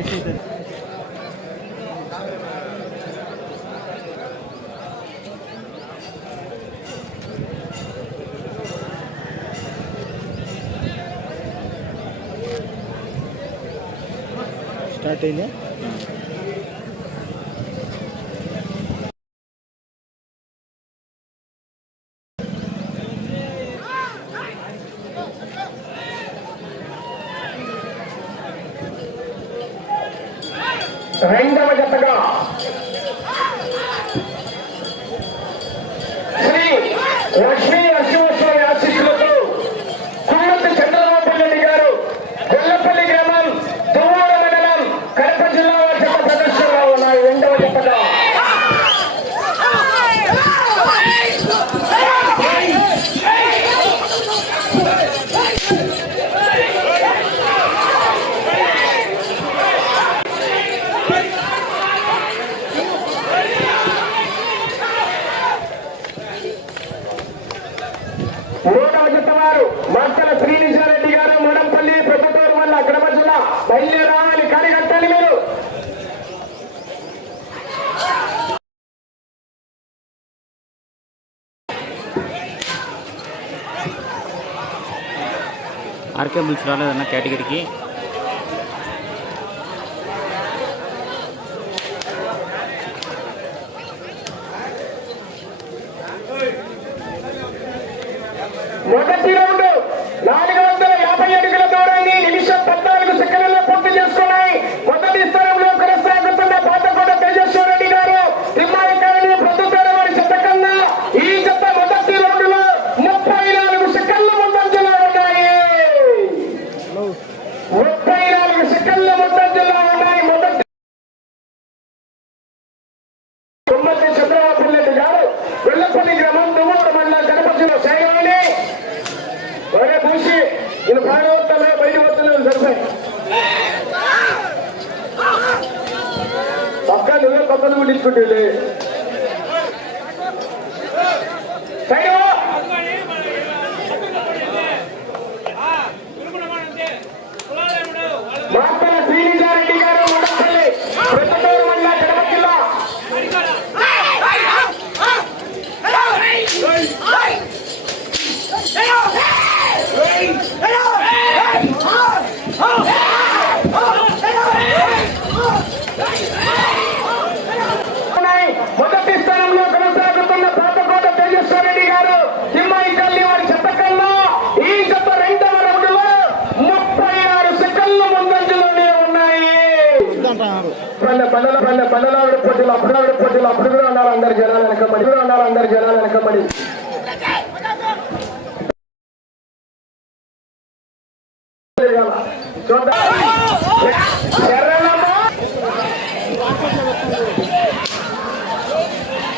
appreciate it. Start రెండవది RK bulls రాలేదు అన్న కేటగిరీకి మొదటి ಕಬ್ಬಲು ಮುಂದಿಟ್ಕೊಂಡಿಲ್ಲ మళ్ళీ బల్లలావిడ పోటీలు అప్పుడు పోటీలు అప్పుడు కూడా ఉన్నారు అందరు జనాలు వెనకబడి. కూడా ఉన్నారు అందరు జనాలు వెనకబడి.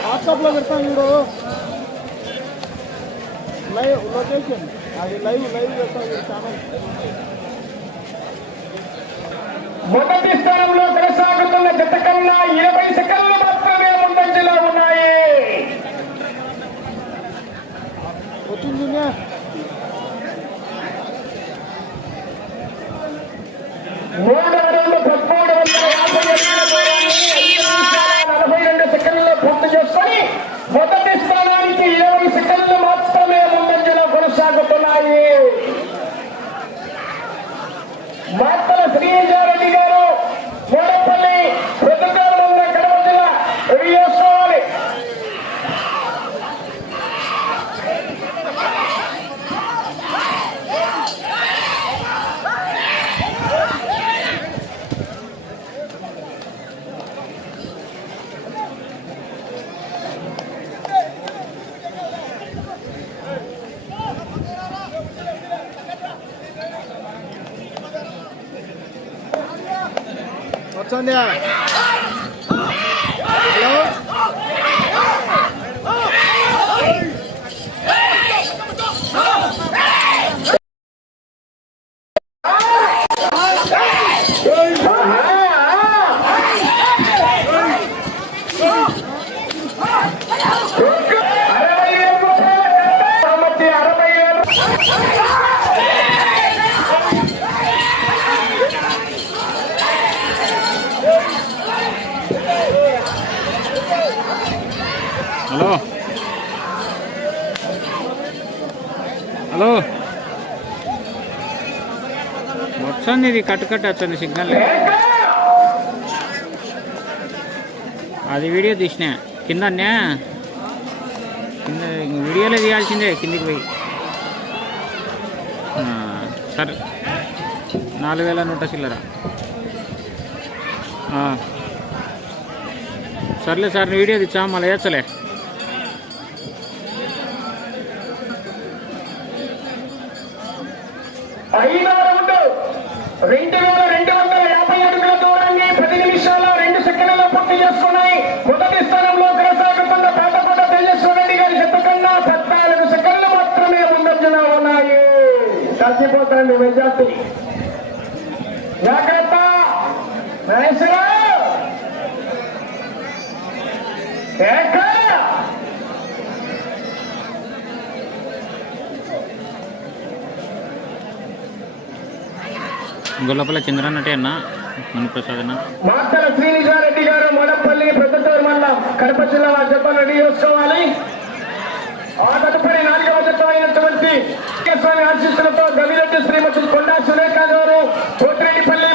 వాట్సాప్లో మొదటి స్థానంలో నిమిషాల ఇరవై సెకండ్ चल हलो హలో. మొత్తం ఇది కట్టు కట్ వచ్చింది సిగ్నల్. అది వీడియో తీసిన. కిందనే కింద వీడియోలో తీయాల్సిందే కిందికి పోయి. సరే. నాలుగు వేల నూట చిల్లర. సర్లే సార్ వీడియో తెచ్చా? మళ్ళీ వేయచ్చలే ఐదవ రౌండ్ రెండు వేల రెండు వందల యాభై అడుగుల దూరాన్ని పది నిమిషాల రెండు సెకండ్లలో పూర్తి చేసుకున్నాయి మొదటి స్థానంలో కొనసాగుతున్న పాతకోట తేజస్వర రెడ్డి గారి జట్టు కన్నా పద్నాలుగు సెకండ్లు మాత్రమే ముందంజన ఉన్నాయి తగ్గిపోతుంది మెజార్టీ జాగ్రత్త మహేశ్వరరావు. ఏక. చంద్రన్నటే అన్న మాతల శ్రీనిజారెడ్డి గారు మడపల్లి ప్రొద్దుటూరు మండలం కడప జిల్లా జబ్బను రెడీ చేసుకోవాలి. ఆ తదుపరి నాలుగవ జత అయినటువంటి స్వామి ఆశీస్సులతో గవిరెడ్డి శ్రీమతి కొండా సురేఖ గారు కోటిరెడ్డిపల్లి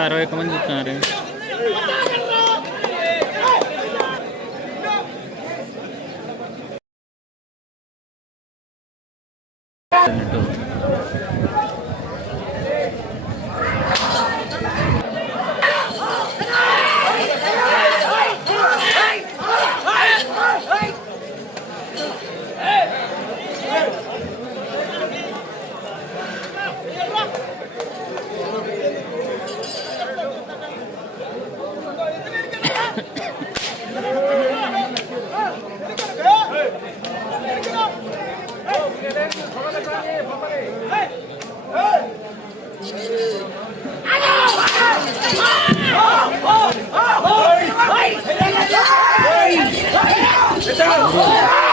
అరవై ఒక్క మంది ఇస్తున్నారు Let's go!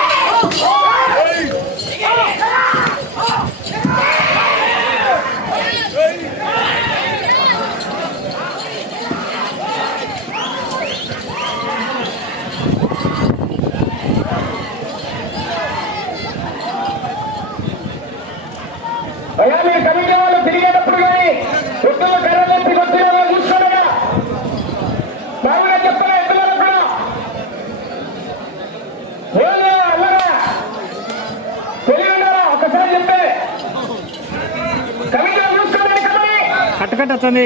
కట్టు వస్తుంది.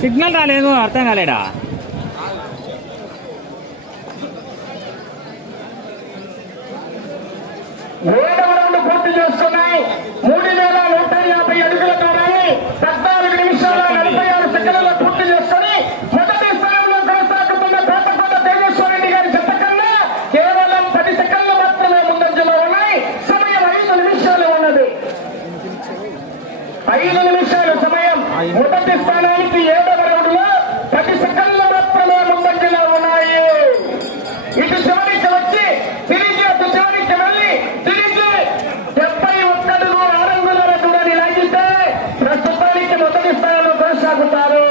సిగ్నల్ రాలేదు అర్థం కాలేడా పూర్తి చేసుకున్నాయి. మూడు వేల నూట యాభై అడుగుల దూరాన్ని పద్నాలుగు నిమిషాల నలభై ఆరు సెకండ్లలో పూర్తి చేసుకుని మొదటి స్థానంలో కొనసాగుతున్న కోటకోట తేజస్వరెడ్డి గారి జత కన్నా కేవలం పది సెకండ్లు మాత్రమే ముందంజలో ఉన్నాయి సమయం ఐదు నిమిషాలు ఉన్నది ఐదు నిమిషాల సమయం మొదటి స్థానానికి ఏడవ రౌండ్లో పది సెకండ్ల మాత్రమే ముందంజలో ఉన్నాయి. ఇటు చివరికి వచ్చి తిరిగి అటు చివరికి వెళ్ళి తిరిగి డెబ్బై ఒక్కడుగు ఆరంగుల దూరాన్ని లాగితే ప్రస్తుతానికి మొదటి స్థానంలో కొనసాగుతారు.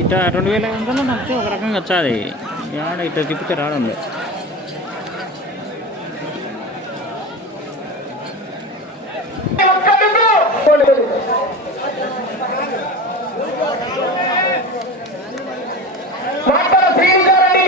ఇట రెండు వేల ఐదు వందలు నచ్చి ఒక రకంగా వచ్చాది. ఏడ ఇట్లా తిప్పితే రావడం లేదు ఒక్కడుగు మాటల శ్రీనివారెడ్డి